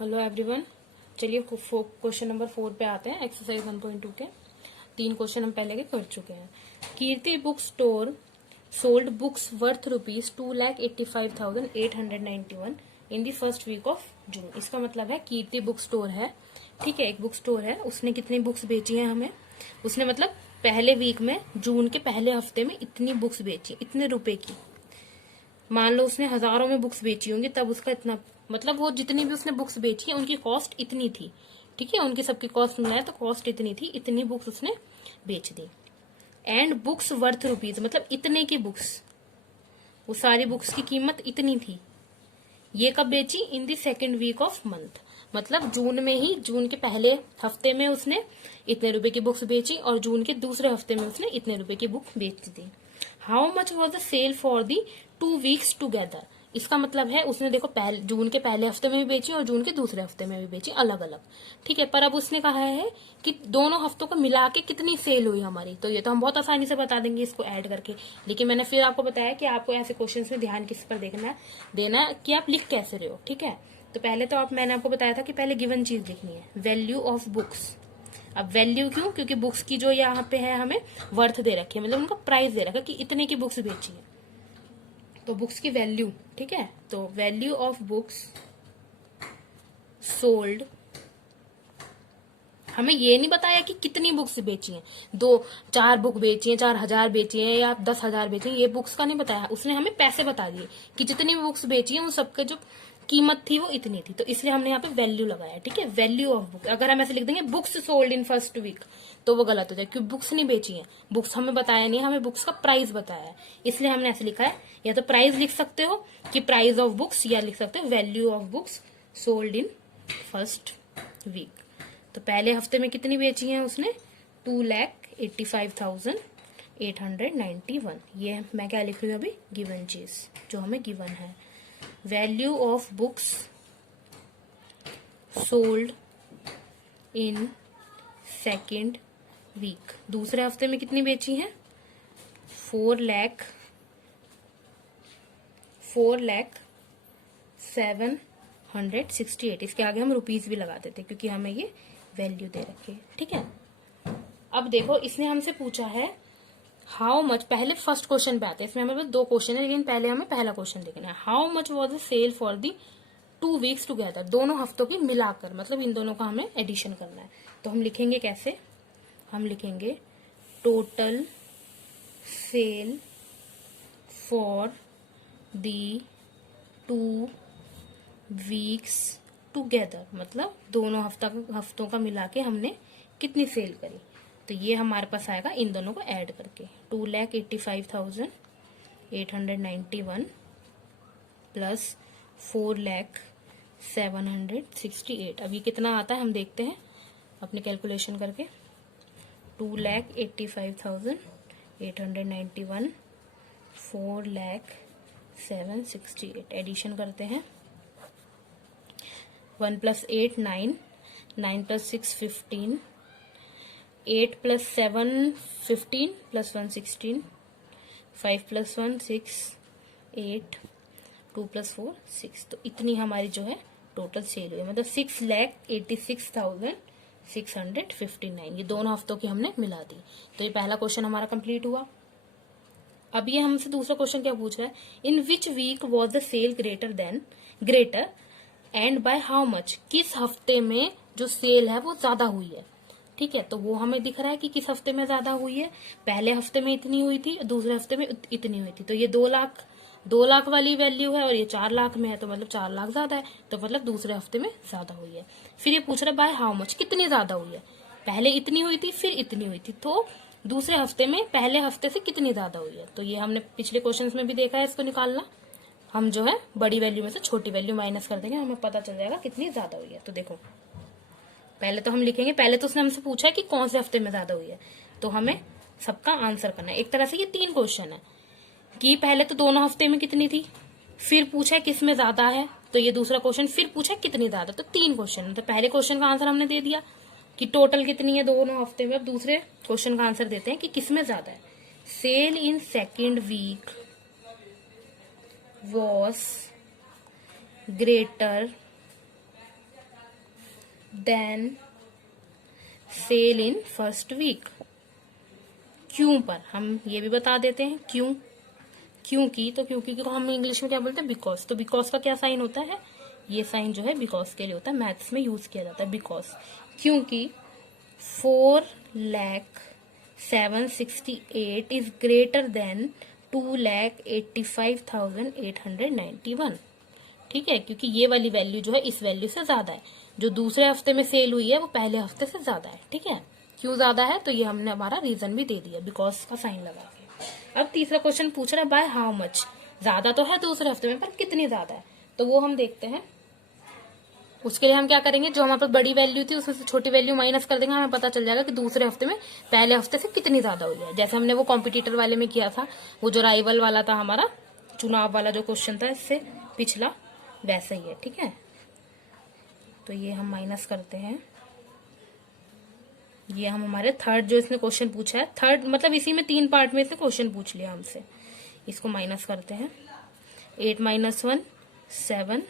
Hello everyone. चलिए question number 4 पे आते हैं। एक्सरसाइज 1.2 के 3 क्वेश्चन हम पहले के कर चुके हैं। Kirti book store sold books worth ₹2,85,891 in the first week of June. इसका मतलब है कीर्ति बुक स्टोर है, ठीक है, एक बुक स्टोर है, उसने कितनी बुक्स बेची हैं हमें, उसने मतलब पहले वीक में जून के पहले हफ्ते में इतनी बुक्स बेची, इतने रुपए की। मान लो उसने हजारों में बुक्स बेची होंगी, तब उसका इतना मतलब वो जितनी भी उसने बुक्स बेची है उनकी कॉस्ट इतनी थी, ठीक है, उनकी सबकी कॉस्ट मिलाए तो कॉस्ट इतनी थी, इतनी बुक्स उसने बेच दी। एंड बुक्स वर्थ रुपीज मतलब इतने की बुक्स, वो सारी बुक्स की कीमत इतनी थी। ये कब बेची? In the second week of month, मतलब जून में ही, जून के पहले हफ्ते में उसने इतने रुपए की बुक्स बेची और जून के दूसरे हफ्ते में उसने इतने रुपए की बुक बेच दी। How much was the sale for the 2 weeks together. इसका मतलब है उसने देखो जून के पहले हफ्ते में भी बेची और जून के दूसरे हफ्ते में भी बेची, अलग अलग, ठीक है। पर अब उसने कहा है कि दोनों हफ्तों को मिला के कितनी सेल हुई हमारी, तो ये तो हम बहुत आसानी से बता देंगे इसको ऐड करके। लेकिन मैंने फिर आपको बताया कि आपको ऐसे क्वेश्चंस में ध्यान किस पर देना है कि आप लिख कैसे रहे हो, ठीक है। तो पहले तो मैंने आपको बताया था कि पहले गिवन चीज लिखनी है, वैल्यू ऑफ बुक्स। अब वैल्यू क्यों? क्योंकि बुक्स की जो यहाँ पे है हमें वर्थ दे रखी है, मतलब उनका प्राइस दे रखा है कि इतने की बुक्स बेची है, तो बुक्स की वैल्यू, ठीक है। तो वैल्यू ऑफ बुक्स सोल्ड, हमें ये नहीं बताया कि कितनी बुक्स बेची हैं, 4 बुक बेची हैं, 4,000 बेची हैं या 10,000 बेची हैं, ये बुक्स का नहीं बताया। उसने हमें पैसे बता दिए कि जितनी भी बुक्स बेची हैं वो सबके जो कीमत थी वो इतनी थी, तो इसलिए हमने यहाँ पे वैल्यू लगाया, ठीक है। वैल्यू ऑफ बुक, अगर हम ऐसे लिख देंगे books sold in first week तो वो गलत हो जाए, क्योंकि बुक्स नहीं बेची है, बुक्स हमें बताया नहीं, हमें बुक्स का प्राइस बताया है, इसलिए हमने ऐसे लिखा है। या तो प्राइस लिख सकते हो कि प्राइस ऑफ बुक्स, या लिख सकते हो value of books sold in first week. तो पहले हफ्ते में कितनी बेची है उसने? 2,85,891। ये मैं क्या लिख रही हूँ अभी? गिवन चीज जो हमें गिवन है। Value of books sold in second week, दूसरे हफ्ते में कितनी बेची है? 4,07,68। इसके आगे हम रुपीज भी लगा देते क्योंकि हमें ये वैल्यू दे रखी है, ठीक है। अब देखो इसने हमसे पूछा है हाउ मच, पहले फर्स्ट क्वेश्चन पे आते हैं, इसमें हमें बस 2 क्वेश्चन है, लेकिन पहले हमें पहला क्वेश्चन देखना है। How much was the sale for the 2 weeks together, दोनों हफ्तों की मिलाकर, मतलब इन दोनों का हमें एडिशन करना है। तो हम लिखेंगे कैसे? हम लिखेंगे total sale for the 2 weeks together, मतलब दोनों हफ्तों का मिला के हमने कितनी सेल करी। तो ये हमारे पास आएगा इन दोनों को ऐड करके 2,85,891 प्लस 4,07,68। अब ये कितना आता है हम देखते हैं अपने कैलकुलेशन करके। 2,85,891 4,07,68 एडिशन करते हैं। 1 + 8 9, 9 + 6 15, 8 + 7 15 + 1 16, 5 + 1 6 8, 2 + 4 6। तो इतनी हमारी जो है टोटल सेल हुई, मतलब 6,86,659। ये दोनों हफ्तों की हमने मिला दी। तो ये पहला क्वेश्चन हमारा कंप्लीट हुआ। अब ये हमसे दूसरा क्वेश्चन क्या पूछ रहा है? In which week was the sale greater and by how much, किस हफ्ते में जो सेल है वो ज्यादा हुई है, ठीक है। तो वो हमें दिख रहा है कि किस हफ्ते में ज्यादा हुई है, पहले हफ्ते में इतनी हुई थी, दूसरे हफ्ते में इतनी हुई थी। तो ये 2 लाख वाली वैल्यू है और ये 4 लाख में है, तो मतलब 4 लाख ज्यादा है, तो मतलब दूसरे हफ्ते में ज्यादा हुई है। फिर ये पूछ रहा है बाय हाउ मच, कितनी ज्यादा हुई है, पहले इतनी हुई थी फिर इतनी हुई थी, तो दूसरे हफ्ते में पहले हफ्ते से कितनी ज्यादा हुई है। तो ये हमने पिछले क्वेश्चन में भी देखा है, इसको निकालना। हम जो है बड़ी वैल्यू में से छोटी वैल्यू माइनस कर देंगे, हमें पता चल जाएगा कितनी ज्यादा हुई है। तो देखो पहले तो हम लिखेंगे, पहले तो उसने हमसे पूछा है कि कौन से हफ्ते में ज्यादा हुई है, तो हमें सबका आंसर करना है। एक तरह से ये 3 क्वेश्चन है कि पहले तो दोनों हफ्ते में कितनी थी, फिर पूछा है किस में ज्यादा है, तो ये दूसरा क्वेश्चन, फिर पूछा कितनी ज्यादा, तो 3 क्वेश्चन। तो पहले क्वेश्चन का आंसर हमने दे दिया कि टोटल कितनी है दोनों हफ्ते में। अब दूसरे क्वेश्चन का आंसर देते हैं कि किस में ज्यादा है। Sale in second week was greater than sale in first week. क्यों पर हम ये भी बता देते हैं क्यों, क्योंकि, तो क्योंकि को हम इंग्लिश में क्या बोलते हैं, बिकॉज। तो बिकॉज का क्या साइन होता है, ये साइन जो है बिकॉज के लिए होता है, मैथ्स में यूज किया जाता है बिकॉज। क्योंकि 4,768 इज ग्रेटर देन 2,85,891। ठीक है, क्योंकि ये वाली वैल्यू जो है इस वैल्यू से ज्यादा है, जो दूसरे हफ्ते में सेल हुई है वो पहले हफ्ते से ज्यादा है। ठीक है, क्यों ज्यादा है, तो ये हमने हमारा रीजन भी दे दिया बिकॉज का साइन लगा के। अब तीसरा क्वेश्चन पूछ रहा है बाय हाउ मच। ज्यादा तो है दूसरे हफ्ते में, पर कितनी ज्यादा है, तो वो हम देखते हैं। उसके लिए हम क्या करेंगे, जो हमारे पास बड़ी वैल्यू थी उसमें से छोटी वैल्यू माइनस कर देंगे, हमें पता चल जाएगा कि दूसरे हफ्ते में पहले हफ्ते से कितनी ज्यादा हुई है। जैसे हमने वो कॉम्पिटिटर वाले में किया था, वो जो राइवल वाला था हमारा, चुनाव वाला जो क्वेश्चन था इससे पिछला, वैसा ही है। ठीक है, तो ये हम माइनस करते हैं। ये हम हमारे थर्ड जो इसने क्वेश्चन पूछा है, थर्ड मतलब इसी में 3 पार्ट में से क्वेश्चन पूछ लिया हमसे, इसको माइनस करते हैं। 8 - 1 7,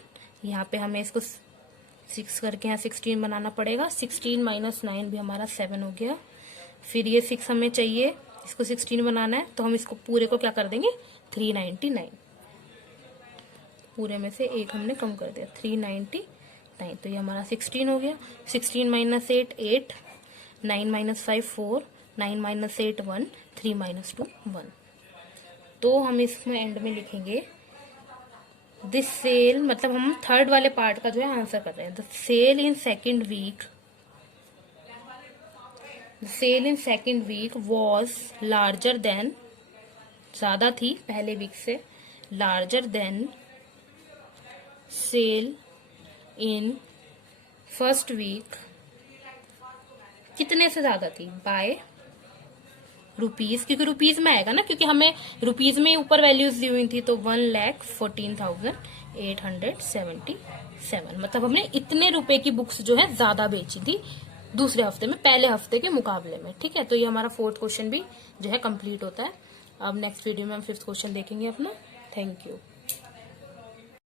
यहाँ पे हमें इसको 6 करके यहाँ 16 बनाना पड़ेगा। 16 - 9 भी हमारा 7 हो गया। फिर ये 6 हमें चाहिए, इसको 16 बनाना है, तो हम इसको पूरे को क्या कर देंगे 399, पूरे में से एक हमने कम कर दिया 399, तो ये हमारा 16 हो गया। 16 - 8 8, 9 - 5 4, 9 - 8 1, 3 - 2 1। तो हम इसमें एंड में लिखेंगे दिस सेल, मतलब हम थर्ड वाले पार्ट का जो है आंसर कर रहे हैं। The sale in second week was larger than, ज्यादा थी पहले वीक से, larger than sale in first week. कितने से ज्यादा थी, बाय रुपीज, क्योंकि रुपीज में आएगा ना, क्योंकि हमें रुपीज में ऊपर वैल्यूज दी हुई थी, तो 1,14,877, मतलब हमने इतने रुपए की बुक्स जो है ज्यादा बेची थी दूसरे हफ्ते में पहले हफ्ते के मुकाबले में। ठीक है, तो ये हमारा 4th क्वेश्चन भी जो है कंप्लीट होता है। अब नेक्स्ट वीडियो में हम 5th क्वेश्चन देखेंगे अपना। Thank you.